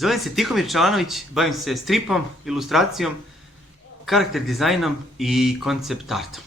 Zovem se Tihomir Čavanović, bavim se stripom, ilustracijom, karakter dizajnom i koncept artom.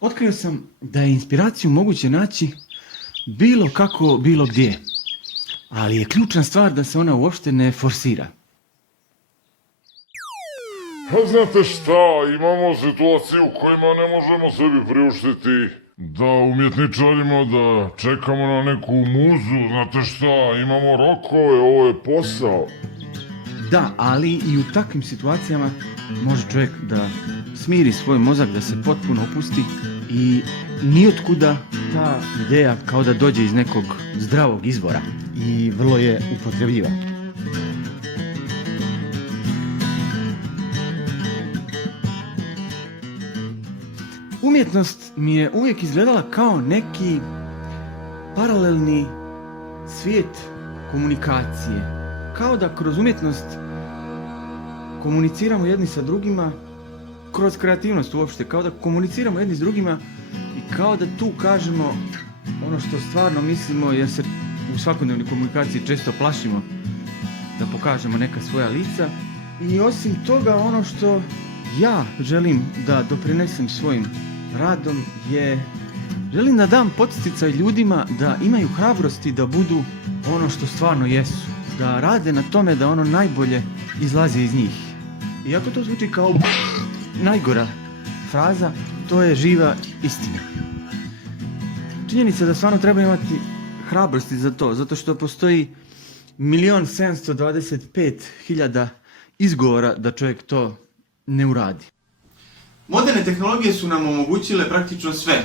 Otkrio sam da je inspiraciju moguće naći bilo kako, bilo gdje. Ali je ključna stvar da se ona uopšte ne forsira. A znate šta, imamo situaciju u kojima ne možemo sebi priuštiti da umjetničarimo, da čekamo na neku muzu, znate šta, imamo rokove, ovo je posao. Da, ali i u takvim situacijama može čovjek da smiri svoj mozak, da se potpuno opusti i nijotkuda ta ideja kao da dođe iz nekog zdravog izvora i vrlo je upotrebljiva. Umjetnost mi je uvijek izgledala kao neki paralelni svijet komunikacije. Kao da kroz umjetnost komuniciramo jedni sa drugima, kroz kreativnost uopšte, kao da komuniciramo jedni s drugima i kao da tu kažemo ono što stvarno mislimo, jer se u svakodnevnoj komunikaciji često plašimo da pokažemo neka svoja lica. I osim toga, ono što ja želim da doprinesem svojim radom je, želim da dam podsticaj ljudima da imaju hrabrosti da budu ono što stvarno jesu, da rade na tome da ono najbolje izlazi iz njih. Iako to zvuči kao najgora fraza, to je živa istina. Činjenica da stvarno treba imati hrabrosti za to, zato što postoji 1.725.000 izgovora da čovjek to ne uradi. Moderne tehnologije su nam omogućile praktično sve.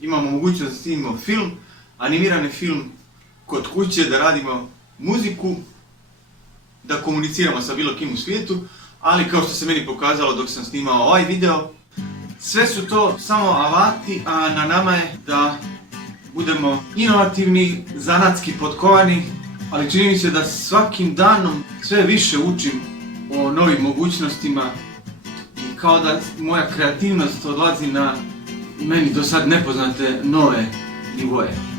Imamo mogućnost da snimimo film, animirani film kod kuće, da radimo muziku, da komuniciramo sa bilo kim u svijetu, ali kao što se meni pokazalo dok sam snimao ovaj video, sve su to samo alati, a na nama je da budemo inovativni, zanatski potkovani, ali čini mi se da svakim danom sve više učim o novim mogućnostima i kao da moja kreativnost odlazi na meni do sad nepoznate nove nivoje.